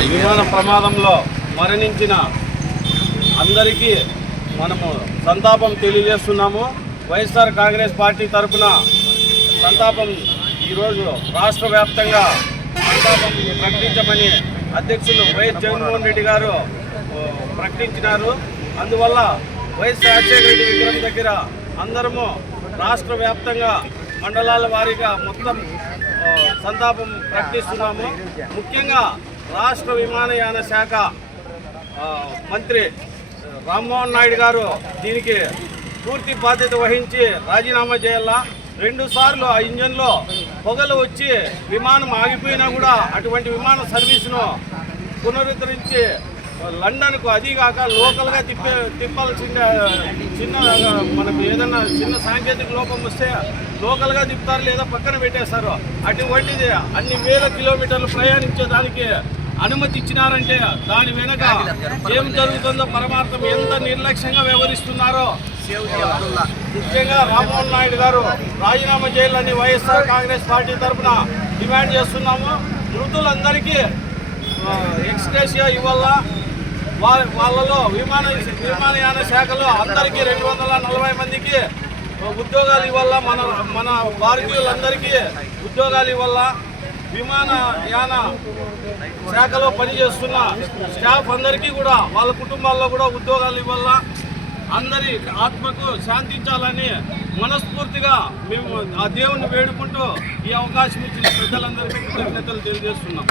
విమాన ప్రమాదంలో మరణించిన అందరికీ మనము సంతాపం తెలియజేస్తున్నాము. వైఎస్ఆర్ కాంగ్రెస్ పార్టీ తరఫున సంతాపం ఈరోజు రాష్ట్ర వ్యాప్తంగా సంతాపం ప్రకటించమని అధ్యక్షులు వైఎస్ జగన్మోహన్ రెడ్డి గారు ప్రకటించినారు. అందువల్ల వైఎస్ రాజశేఖర రెడ్డి విగ్రహం దగ్గర అందరము రాష్ట్ర వ్యాప్తంగా మండలాల వారీగా మొత్తం సంతాపం ప్రకటిస్తున్నాము. ముఖ్యంగా రాష్ట్ర విమానయాన శాఖ మంత్రి రామ్మోహన్ నాయుడు గారు దీనికి పూర్తి బాధ్యత వహించి రాజీనామా చేయాలా. 2 సార్లు ఆ ఇంజన్లో పొగలు వచ్చి విమానం ఆగిపోయినా కూడా అటువంటి విమాన సర్వీసును పునరుద్ధరించి లండన్కు అదిగాక లోకల్గా తిప్పాల్సిన చిన్న మనకు ఏదన్నా చిన్న సాంకేతిక లోపం వస్తే లోకల్గా తిప్పుతారు లేదా పక్కన పెట్టేస్తారు. అటువంటిది అన్ని వేల కిలోమీటర్లు ప్రయాణించేదానికి అనుమతి ఇచ్చినారంటే దాని వెనక ఏం జరుగుతుందో పరమార్థం ఎంత నిర్లక్ష్యంగా వ్యవహరిస్తున్నారో ముఖ్యంగా రామ్మోహన్ నాయుడు గారు రాజీనామా చేయాలని వైఎస్ఆర్ కాంగ్రెస్ పార్టీ తరఫున డిమాండ్ చేస్తున్నాము. మృతులందరికీ ఎక్స్గ్రేషియా ఇవ్వాలా. వాళ్ళలో విమానయాన శాఖలో అందరికీ 240 మందికి ఉద్యోగాలు ఇవ్వాలా. మన భారతీయులందరికీ ఉద్యోగాలు ఇవ్వాలా. విమానయాన శాఖలో పనిచేస్తున్న స్టాఫ్ అందరికీ కూడా వాళ్ళ కుటుంబాల్లో కూడా ఉద్యోగాలు ఇవ్వాలా. అందరి ఆత్మకు శాంతించాలని మనస్ఫూర్తిగా మేము ఆ దేవుని వేడుకుంటూ ఈ అవకాశం ఇచ్చిన పెద్దలందరికీ కృతజ్ఞతలు తెలియజేస్తున్నాం.